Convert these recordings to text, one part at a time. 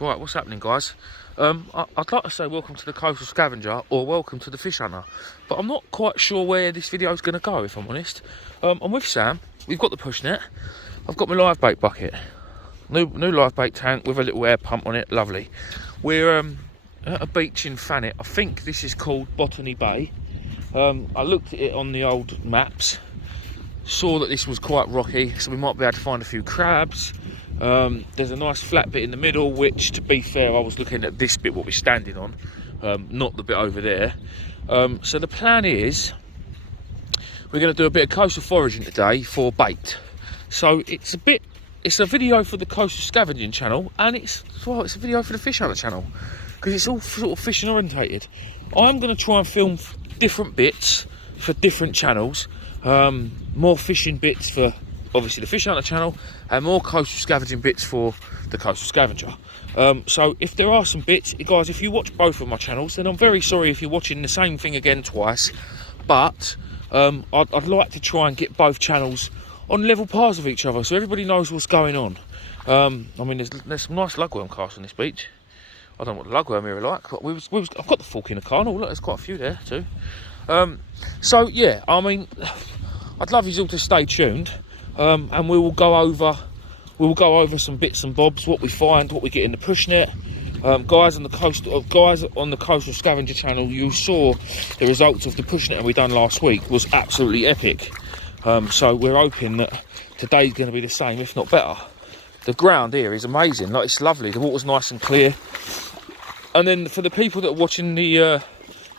Right, what's happening, guys? I'd like to say welcome to the Coastal Scavenger or welcome to the Fish Hunter, but I'm not quite sure where this video is going to go, if I'm honest. I'm with Sam. We've got the push net. I've got my live bait bucket, new live bait tank with a little air pump on it. Lovely. We're at a beach in Thanet. I think this is called Botany Bay. I looked at it on the old maps, saw that this was quite rocky, so we might be able to find a few crabs. There's a nice flat bit in the middle, which, to be fair, I was looking at this bit what we're standing on, not the bit over there. So the plan is we're going to do a bit of coastal foraging today for bait. So it's a video for the Coastal Scavenging channel, and it's a video for the Fish Hunter channel, because it's all sort of fishing orientated. I'm going to try and film different bits for different channels, more fishing bits for obviously the Fish Hunter channel, and more coastal scavenging bits for the Coastal Scavenger. So if there are some bits, guys, if you watch both of my channels, then I'm very sorry if you're watching the same thing again twice, but I'd like to try and get both channels on level pars of each other so everybody knows what's going on. I mean, there's some nice lugworm casts on this beach. I don't know what the lugworm here are like, but I've got the fork in the car, and look, there's quite a few there too. So yeah, I mean, I'd love you all to stay tuned. And we will go over some bits and bobs, what we find, what we get in the push net. Guys on the Coastal Scavenger channel, you saw the results of the push net we done last week was absolutely epic. So we're hoping that today's going to be the same, if not better. The ground here is amazing, like, it's lovely. The water's nice and clear. And then for the people that are watching the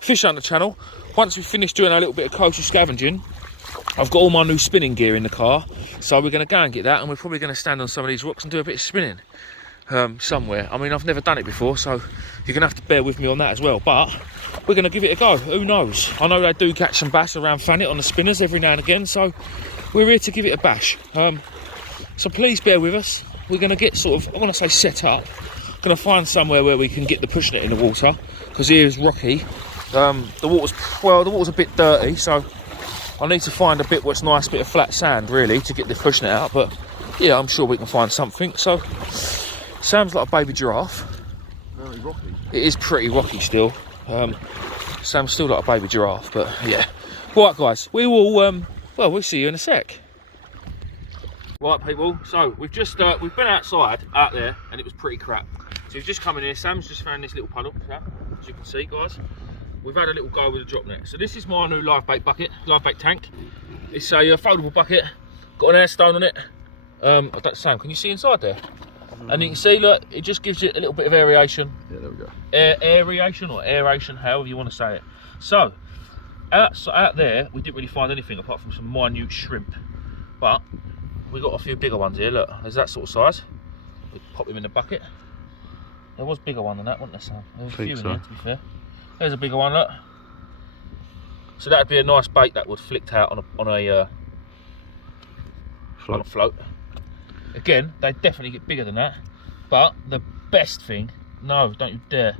Fish Hunter channel, once we finish doing a little bit of coastal scavenging, I've got all my new spinning gear in the car, so we're going to go and get that, and we're probably going to stand on some of these rocks and do a bit of spinning somewhere. I mean, I've never done it before, so you're going to have to bear with me on that as well, but we're going to give it a go. Who knows? I know they do catch some bass around Thanet on the spinners every now and again, so we're here to give it a bash. So please bear with us. We're going to get sort of, I want to say set up. Going to find somewhere where we can get the push net in the water, because here is rocky. The water's a bit dirty, so I need to find a bit what's nice, bit of flat sand really, to get the push net out, but yeah, I'm sure we can find something. So Sam's like a baby giraffe. Very rocky. It is pretty rocky still. Sam's still like a baby giraffe, but yeah. Right, guys, we will we'll see you in a sec. Right, people, so we've just we've been out there, and it was pretty crap. So we've just come in here. Sam's just found this little puddle, as you can see, guys. We've had a little go with a drop net. So this is my new live bait bucket, live bait tank. It's a foldable bucket, got an air stone on it. Sam, can you see inside there? And you can see, look, it just gives it a little bit of aeration. Yeah, there we go. Aeration or aeration, however you want to say it. So out there, we didn't really find anything apart from some minute shrimp. But we got a few bigger ones here, look. There's that sort of size. We pop them in the bucket. There was a bigger one than that, wasn't there, Sam? There was a few in there, to be fair. There's a bigger one, look. So that'd be a nice bait that would flicked out on a float. Again, they definitely get bigger than that. But the best thing, no, don't you dare,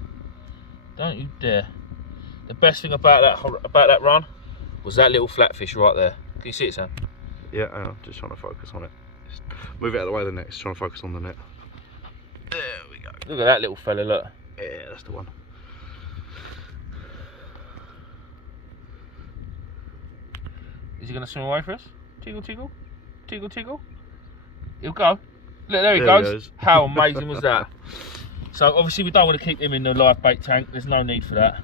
don't you dare. The best thing about that run was that little flatfish right there. Can you see it, Sam? Yeah, I'm just trying to focus on it. Just move it out of the way of the net. Just trying to focus on the net. There we go. Look at that little fella, look. Yeah, that's the one. Is he going to swim away for us? Tiggle, tiggle, tiggle, tiggle. He'll go. Look, there he goes. How amazing was that? So obviously we don't want to keep him in the live bait tank. There's no need for that.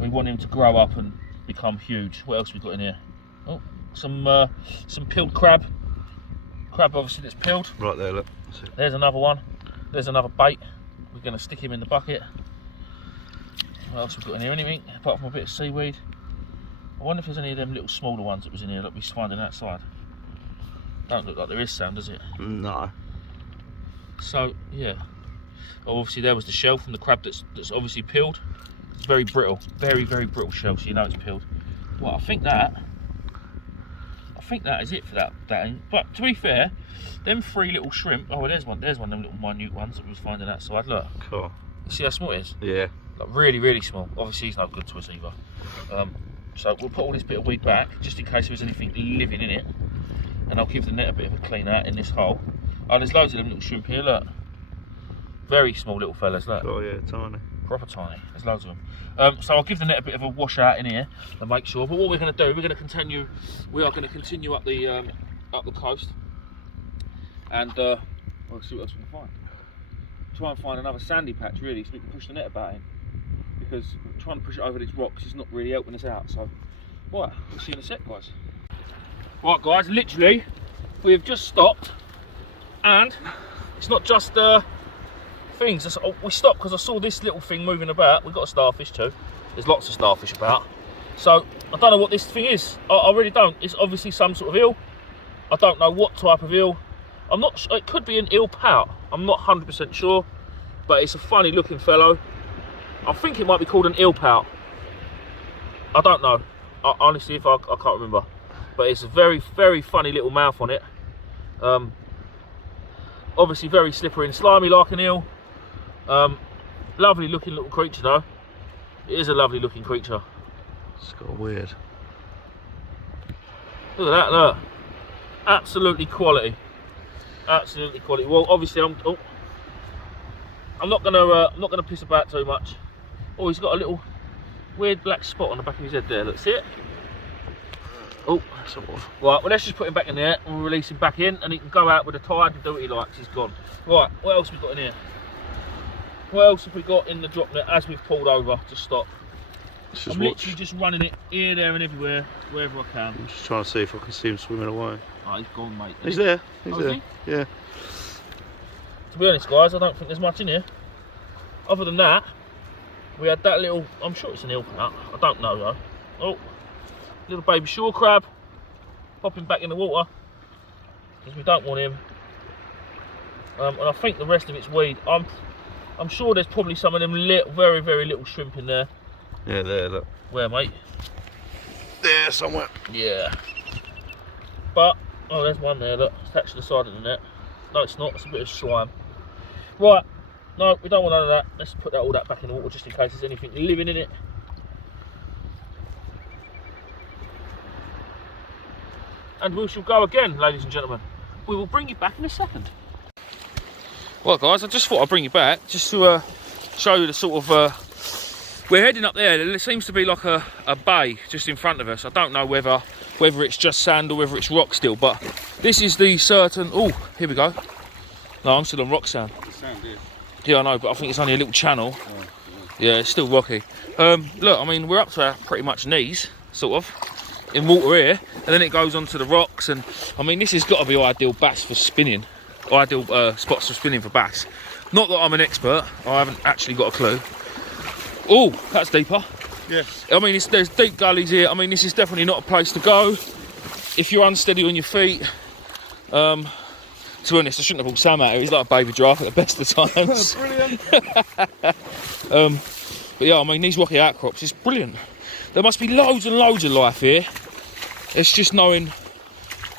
We want him to grow up and become huge. What else we got in here? Oh, some peeled crab. Crab obviously that's peeled. Right there, look. There's another one. There's another bait. We're going to stick him in the bucket. What else we got in here? Anything apart from a bit of seaweed? I wonder if there's any of them little smaller ones that was in here that we finding outside. Don't look like there is, Sam, does it? No. So yeah, obviously there was the shell from the crab that's obviously peeled. It's very brittle, very brittle shell, so you know it's peeled. Well, I think that is it for that. But to be fair, them three little shrimp. Oh, there's one of them little minute ones that we was finding outside. Look. Cool. You see how small it is? Yeah. Like really small. Obviously, he's no good to us either. So we'll put all this bit of weed back, just in case there's anything living in it. And I'll give the net a bit of a clean out in this hole. Oh, there's loads of them little shrimp here, look. Very small little fellas, look. Oh yeah, tiny. Proper tiny. There's loads of them. So I'll give the net a bit of a wash out in here and make sure. But what we're going to do, we are going to continue up the coast, and we'll see what else we can find. Try and find another sandy patch really, so we can push the net about in. Because trying to push it over these rocks is not really helping us out. So, right, we'll see you in a sec, guys. Right, guys, literally, we've just stopped, and it's not just things. We stopped because I saw this little thing moving about. We've got a starfish too. There's lots of starfish about. So I don't know what this thing is. I really don't. It's obviously some sort of eel. I don't know what type of eel. I'm not sure. It could be an eel pout. I'm not 100% sure, but it's a funny looking fellow. I think it might be called an eel pout. I don't know. Honestly, I can't remember. But it's a very, very funny little mouth on it. Obviously very slippery and slimy like an eel. Lovely looking little creature though. It is a lovely looking creature. It's got a weird. Look at that, look. Absolutely quality. Absolutely quality. Well, obviously I'm not gonna piss about too much. Oh, he's got a little weird black spot on the back of his head there. Look, see it? Oh, sort of. Right, well let's just put him back in there and we'll release him back in and he can go out with the tide and do what he likes. He's gone. Right, what else have we got in here? What else have we got in the drop net as we've pulled over to stop? I'm literally just running it here, there and everywhere, wherever I can. I'm just trying to see if I can see him swimming away. Oh, he's gone, mate. He's there. He's there. He? Yeah. To be honest, guys, I don't think there's much in here. Other than that, we had that little, I'm sure it's an eel pout. I don't know though. Oh, little baby shore crab. Popping back in the water. Because we don't want him. And I think the rest of it's weed. I'm sure there's probably some of them little, very, very little shrimp in there. Yeah, there, look. Where, mate? There, somewhere. Yeah. But, oh, there's one there, look. It's attached to the side of the net. No, it's not. It's a bit of slime. Right. No, we don't want none of that. Let's put all that back in the water just in case there's anything living in it. And we shall go again, ladies and gentlemen. We will bring you back in a second. Well, guys, I just thought I'd bring you back just to show you the sort of... we're heading up there. There seems to be like a bay just in front of us. I don't know whether it's just sand or whether it's rock still, but this is the certain... Oh, here we go. No, I'm still on rock sand. Sand, yeah. Yeah, I know, but I think it's only a little channel. Oh, yeah. Yeah, it's still rocky. Look, I mean, we're up to our pretty much knees, sort of, in water here, and then it goes onto the rocks, and I mean, this has got to be ideal bass for spinning. Ideal spots for spinning for bass. Not that I'm an expert, I haven't actually got a clue. Oh, that's deeper. Yes. I mean, there's deep gullies here. I mean, this is definitely not a place to go if you're unsteady on your feet. To be honest, I shouldn't have brought Sam out here. He's like a baby giraffe at the best of times. Brilliant. But yeah, I mean, these rocky outcrops is brilliant. There must be loads and loads of life here. It's just knowing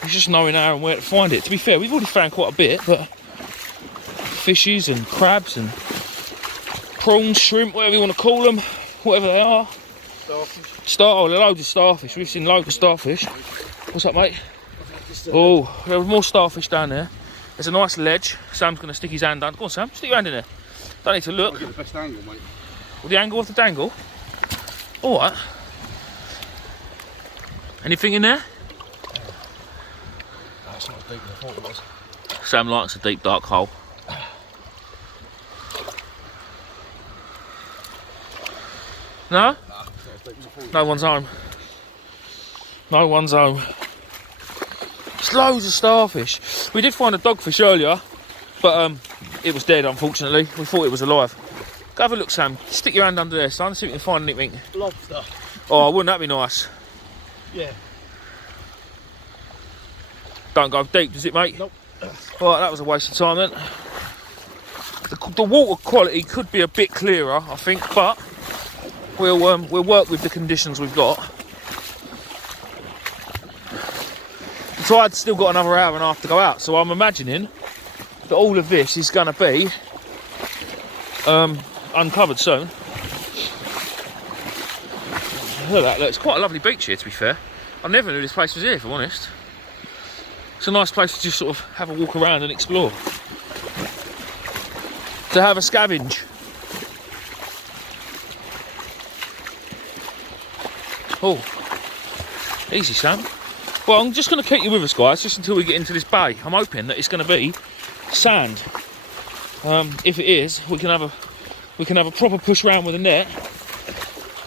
how and where to find it. To be fair, we've already found quite a bit, but fishes and crabs and prawns, shrimp, whatever you want to call them, whatever they are. Starfish. Loads of starfish. We've seen loads of starfish. What's up, mate? Oh, there was more starfish down there. There's a nice ledge. Sam's going to stick his hand down. Go on, Sam, stick your hand in there. Don't need to look. I'll get the best angle, mate. Well, the angle of the dangle? Alright. Anything in there? That's not as deep as I thought it was. Sam likes a deep, dark hole. No? No one's home. No one's home. There's loads of starfish. We did find a dogfish earlier, but it was dead, unfortunately. We thought it was alive. Go have a look, Sam. Stick your hand under there, son. See if you can find anything. Lobster. Oh, wouldn't that be nice? Yeah. Don't go deep, does it, mate? Nope. Right, that was a waste of time then. The water quality could be a bit clearer, I think, but we'll work with the conditions we've got. The tide's still got another hour and a half to go out, so I'm imagining that all of this is going to be uncovered soon. Look at that, look, it's quite a lovely beach here, to be fair. I never knew this place was here, if I'm honest. It's a nice place to just sort of have a walk around and explore. to have a scavenge. Oh, easy, Sam. Well, I'm just going to keep you with us, guys, just until we get into this bay. I'm hoping that it's going to be sand. If it is, we can have a proper push round with a net,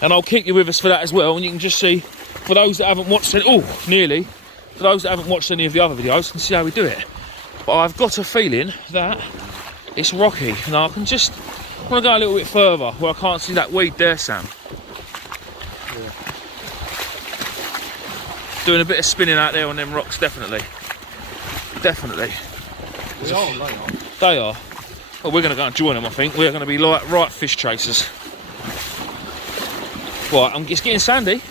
and I'll keep you with us for that as well. And you can just see, for those that haven't watched it, for those that haven't watched any of the other videos, can see how we do it. But I've got a feeling that it's rocky. Now I want to go a little bit further where I can't see that weed there, Sam. Yeah. Doing a bit of spinning out there on them rocks, definitely. Definitely. They are. Well, we're going to go and join them, I think. We're going to be like right fish chasers. Right, it's getting sandy.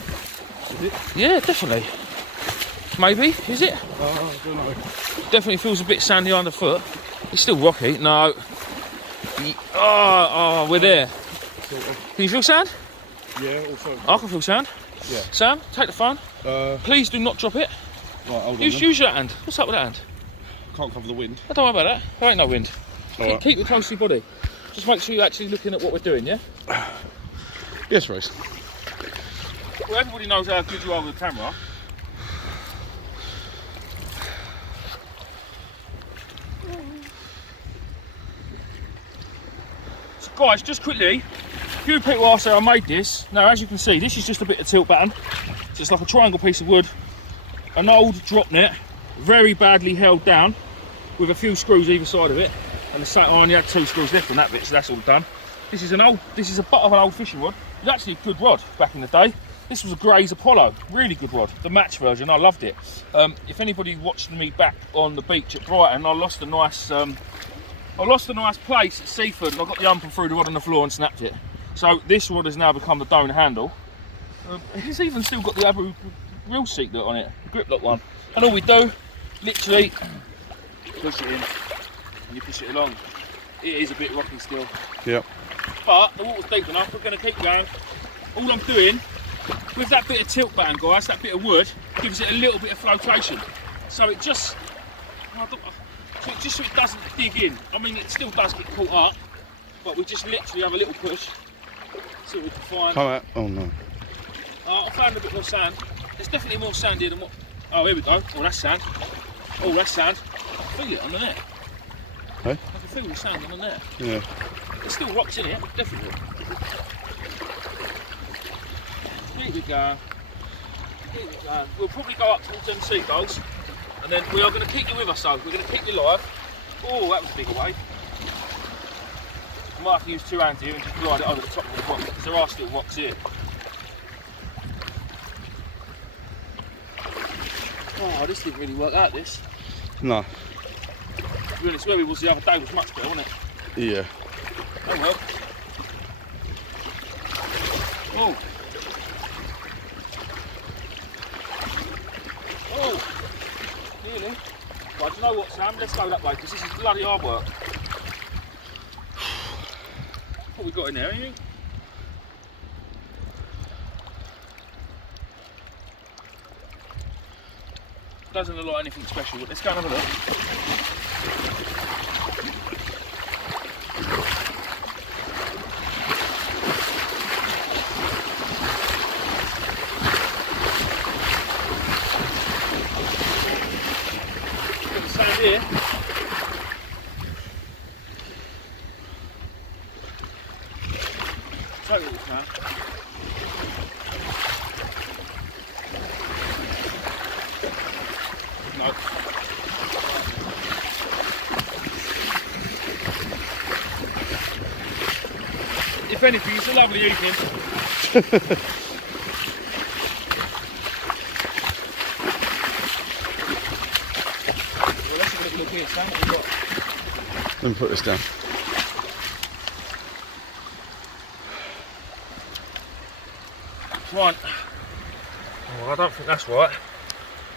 Is it? Yeah, definitely. Maybe, is it? I don't know. Definitely feels a bit sandy underfoot. It's still rocky. No. Oh, we're there. Can you feel sand? Yeah, also. I can feel sand. Yeah. Sam, take the phone. Please do not drop it. Right, hold on. Use that hand. What's up with that hand? Can't cover the wind. Don't worry about that. There ain't no wind. Right. Keep it close to your body. Just make sure you're actually looking at what we're doing, yeah? Yes, Rose. Well, everybody knows how good you are with the camera. So guys, just quickly, a few people asked how I made this. Now, as you can see, this is just a bit of tilt batten. So it's like a triangle piece of wood, an old drop net, very badly held down, with a few screws either side of it. And I only had 2 screws left on that bit, so that's all done. This is a butt of an old fishing rod. It was actually a good rod back in the day. This was a Gray's Apollo, really good rod, the match version. I loved it. If anybody watched me back on the beach at Brighton, I lost a nice place at Seaford, and I got the ump through the rod on the floor and snapped it. So this rod has now become the donor handle. It's even still got the Abu real seat on it, the grip lock one. And all we do, literally, push it in, and you push it along. It is a bit rocky still. Yep. But the water's deep enough, we're going to keep going. All I'm doing, with that bit of tilt batten, guys, that bit of wood, gives it a little bit of flotation. So it just, so it doesn't dig in. I mean, it still does get caught up, but we just literally have a little push. See what we can find. Come out. Oh no. I found a bit more sand. There's definitely more sand here than what... Oh, here we go. Oh, that's sand. Oh, that's sand. I can feel it on the net. Hey? I can feel the sand on the net. Yeah. There's still rocks in it, definitely. Here we go. Here we go. We'll probably go up towards them seagulls, and then we are going to keep you with us, though. We're going to keep you live. Oh, that was a bigger wave. I might have to use 2 hands here and just glide it over the top of the rock, because there are still rocks here. Oh, this didn't really work out, this. No. To be honest, where we was the other day was much better, wasn't it? Yeah. Oh well. Oh. Oh. Nearly. Right, do you know what, Sam? Let's go that way, because this is bloody hard work. What we got in there, anything? Doesn't look like anything special, but let's go and have a look. Got the sand here. Tell you this, man. No. If anything, it's a lovely evening. Well, let's have a look here, Sam. What we got? Let me put this down. Right. Oh, I don't think that's right.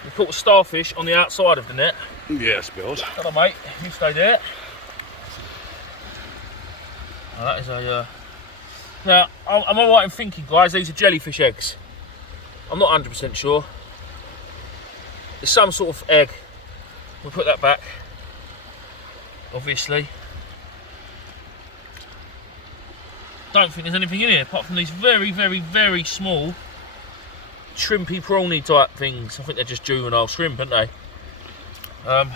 We caught a starfish on the outside of the net. Yeah, spilled. Hold on, mate. You stay there. Oh, that is a... Now, I'm alright in thinking, guys, these are jellyfish eggs. I'm not 100% sure. It's some sort of egg. We'll put that back. Obviously. don't think there's anything in here apart from these very, very, very small shrimpy, prawny type things. I think they're just juvenile shrimp, aren't they? I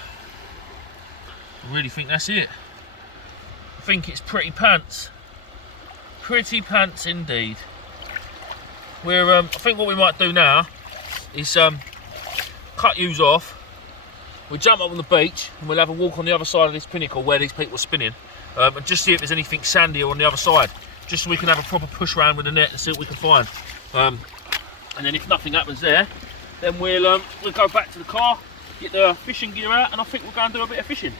really think that's it. I think it's pretty pants. Pretty pants indeed. I think what we might do now is cut yous off. We'll jump up on the beach and we'll have a walk on the other side of this pinnacle where these people are spinning, and just see if there's anything sandier on the other side, just so we can have a proper push round with the net and see what we can find. And then if nothing happens there, then we'll go back to the car, get the fishing gear out, and I think we'll go and do a bit of fishing.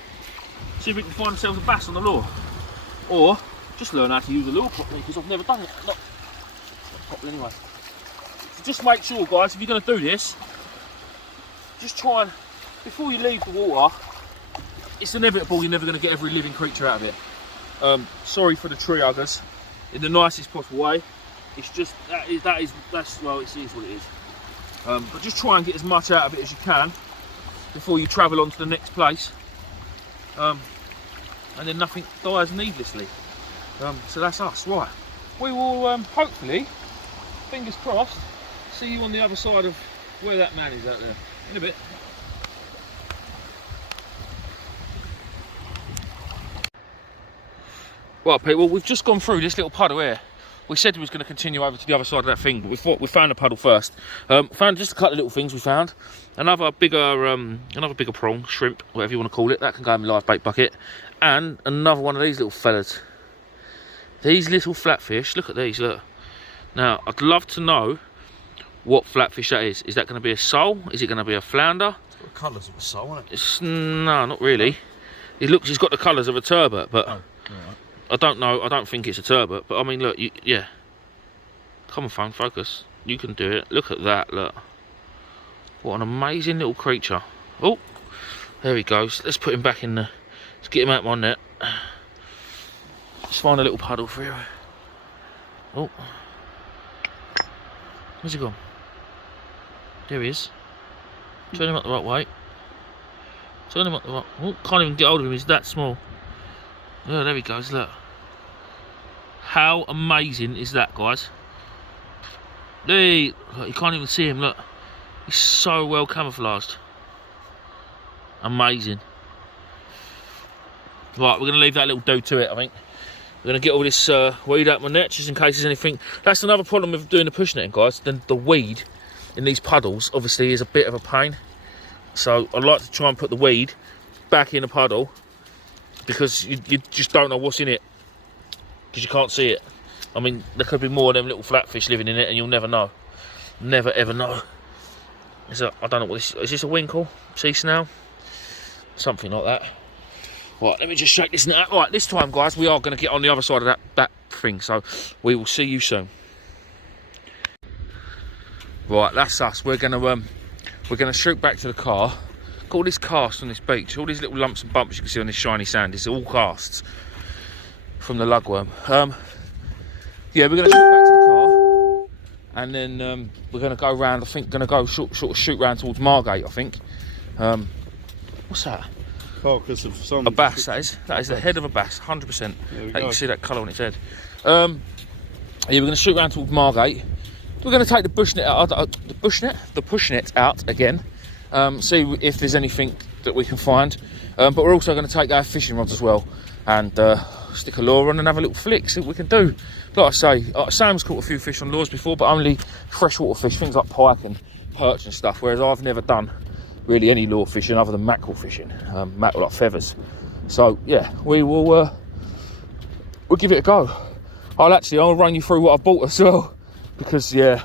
See if we can find ourselves a bass on the lure, or just learn how to use the lure properly, because I've never done it. Not properly anyway. So just make sure, guys, if you're going to do this, just try and, before you leave the water, it's inevitable you're never going to get every living creature out of it. Sorry for the tree huggers, in the nicest possible way. It's just, well, it is what it is. But just try and get as much out of it as you can before you travel on to the next place. And then nothing dies needlessly. So that's us, right. We will hopefully, fingers crossed, see you on the other side of where that man is out there in a bit. Right, people, we've just gone through this little puddle here. We said we was going to continue over to the other side of that thing, but we thought we found a puddle first. Found just a couple of little things we found. Another bigger prawn, shrimp, whatever you want to call it. That can go in my live bait bucket. And another one of these little fellas. These little flatfish, look at these, look. Now, I'd love to know what flatfish that is. Is that going to be a sole? Is it going to be a flounder? It's got the colours of a sole, isn't it? No, not really. It's got the colours of a turbot, but... Oh, right. I don't know, I don't think it's a turbot, but I mean, look, yeah. Come on, phone, focus. You can do it. Look at that, look. What an amazing little creature. Oh, there he goes. Let's put him back in the... Let's get him out of my net. Let's find a little puddle for you. Oh. Where's he gone? There he is. Turn him up the right way. Turn him up the right... Oh, can't even get hold of him, he's that small. Oh, there he goes, look. How amazing is that, guys? Look, you can't even see him, look. He's so well camouflaged. Amazing. Right, we're going to leave that little dude to it, I think. We're going to get all this weed out of my net, just in case there's anything. That's another problem with doing the push netting, guys. The weed in these puddles, obviously, is a bit of a pain. So I like to try and put the weed back in a puddle, because you just don't know what's in it, because you can't see it. I mean, there could be more of them little flatfish living in it, and you'll never know. Never ever know. I don't know what this is. This a winkle? Sea snail? Something like that. Right, let me just shake this net out. Right, this time, guys, we are going to get on the other side of that thing, so we will see you soon. Right, that's us. We're going to shoot back to the car. Got all this cast on this beach, all these little lumps and bumps you can see on this shiny sand. It's all casts from the lugworm. Yeah, we're going to shoot back to the car, and then we're going to go round. I think going to go sort of shoot round towards Margate. I think. What's that? Carcass of some... A bass. That is the head of a bass, 100%. You can see that colour on its head. Yeah, we're going to shoot round towards Margate. We're going to take the push net out again. See if there's anything that we can find, but we're also going to take our fishing rods as well and stick a lure on and have a little flick, see what we can do. Like I say, Sam's caught a few fish on lures before, but only freshwater fish, things like pike and perch and stuff, whereas I've never done really any lure fishing other than mackerel fishing, mackerel like feathers. So yeah, we'll give it a go. I'll run you through what I bought as well, because yeah,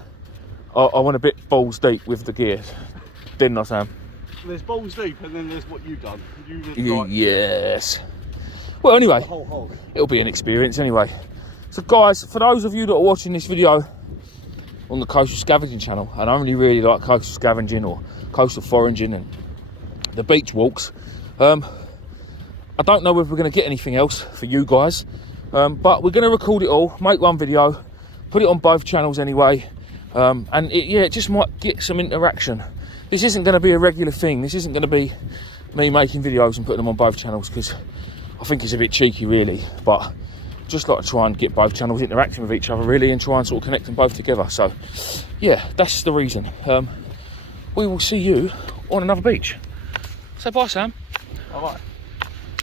I went a bit balls deep with the gear. Didn't I, Sam? There's balls deep, and then there's what you've done. Yes. Well, anyway, the whole hog. It'll be an experience anyway. So, guys, for those of you that are watching this video on the Coastal Scavenging channel, and only really like coastal scavenging or coastal foraging and the beach walks, I don't know whether we're going to get anything else for you guys, but we're going to record it all, make one video, put it on both channels anyway, and it just might get some interaction. This isn't going to be a regular thing. This isn't going to be me making videos and putting them on both channels, because I think it's a bit cheeky, really. But just like to try and get both channels interacting with each other really, and try and sort of connect them both together. So yeah, that's the reason. We will see you on another beach. So bye, Sam. All right.